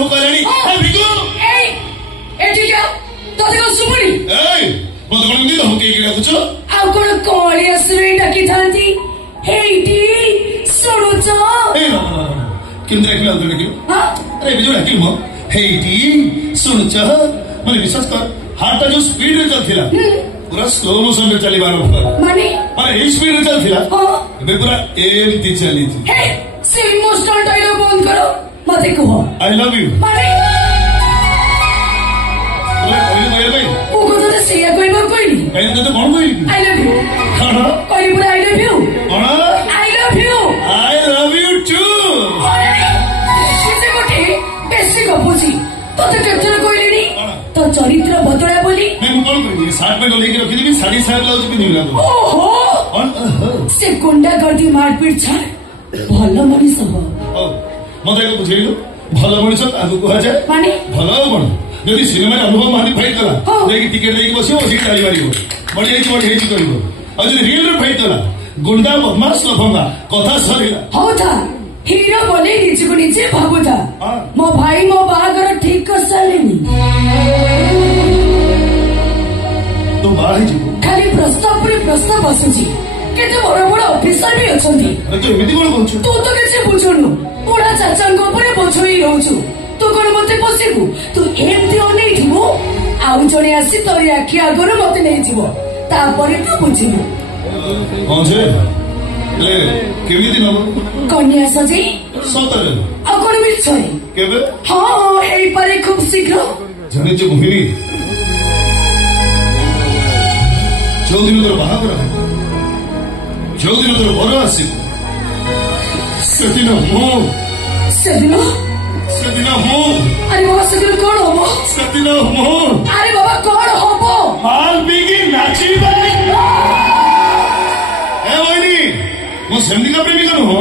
ଭୋକ ହେଲାଣି ଭିଗୁ ଏଠି ଯା ତତେ କଣ ଶୁଭୁନି ମତେ କଣ ଏମିତି ଧମକେଇକି ଡାକୁଛ ଆଉ କଣ କଳି ଆସିବେ ଡାକିଥାନ୍ତି ହେଇଟି ଶୁଣୁଛ କେମିତି ଡାକିଲା ଆଉ ଡାକିଲୁ ଆରେ ଏବେ ଯୋଉ ଡାକିଲୁ ମ ହେଇଟି ଶୁଣୁଛ ମାନେ ବିଶ୍ୱାସ କର ହାର୍ଟଟା ଯୋଉ ସ୍ପିଡ ରେ ଚାଲିଥିଲା पूरा स्लो मोशन में चली बार माने यही स्पीड में चलती है पूरा एमती चली थी से इमोशनल डायलॉग बंद करो मत कहो आई लव यू माने कोई भाई ओ को तो सेया कोई बात कोई नहीं कहीं तो कौन कोई आई लव यू कौन कोई पूरा आई लव यू कौन आई लव यू टू किसे कोठी बेसी गपुची तो केचर कोइलेनी तो चरित्र बदला बोली मैं कौन करी साथ में लेके रखी थी साड़ी साथ ब्लाउज भी नहीं लगा ओहो से गुंडा गर्दी मारपीट छाड़ भलो मनीष हो मते को बुझेइलो भलो मनीष आगु कहा जाए माने भलो कोन जदी सिनेमा रे अनुभव मानी फाइट कला लेके टिकट लेके बसियो ओसी ताली मारियो बढ़ी जाई करिवो आ जदी रियल रे फाइट कला गुंडा बदमाश लफंगा कथा सरीला हो था हीरो बोले निज को नीचे भाबुता मो भाई मो बागर ठीक कर सालेनी तो बाहर जीवो खाली प्रस्ताव पर प्रस्ताव बसुची केते बड़ बड़ ऑफिसर भी अछंती अरे तो एमिति कोन कहछु तू तो केसे बुझुनु बड़ा चाचांको ऊपर बोझई रहउछु तू कोन मते पसिबु तू एमती ओनै थिबु आउ जणे आसी तोरी आखि आगरो मते नै जिवो तापरे तू बुझिबु कोन छे ले केमिति नबो कन्या सजे सतरे आ कोन मिछई केबे हां एई पारे खूब शीघ्र जने जे मोहिनी जो दिन तोर बाहागर जो दिन तोर बर आसी सेदिन मो सेदिन अरे बाबा सेदिन कोन होबो सेदिन मो अरे बाबा कोन होबो हाल बिगी नाची बानी ए मोहिनी मो सेमनी का प्रेमी कनु हो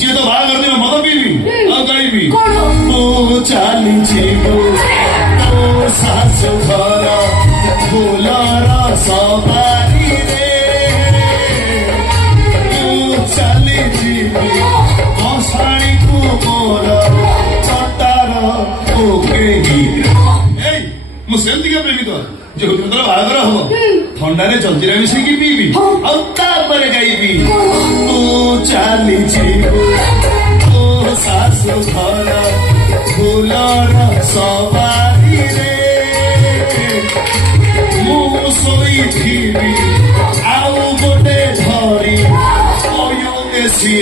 जे तो बाहागर दिन मद पीबी आ गाइबी कोन ओ चाली जीवो ओ सास घर फुलरा सवारी रे ओ चाली जीवो मसाणी को मोर चटार ओकेही ए मु सेमती का प्रेमी तो जो तोर बाहागर हो ठंडा रे जलजीरा मिसे की पीबी आ तापर गाइबी ओ चाली जीवो ओ सास घर फुलरा सवारी रे मु सोई आउ गोटे धरी ओयो एसी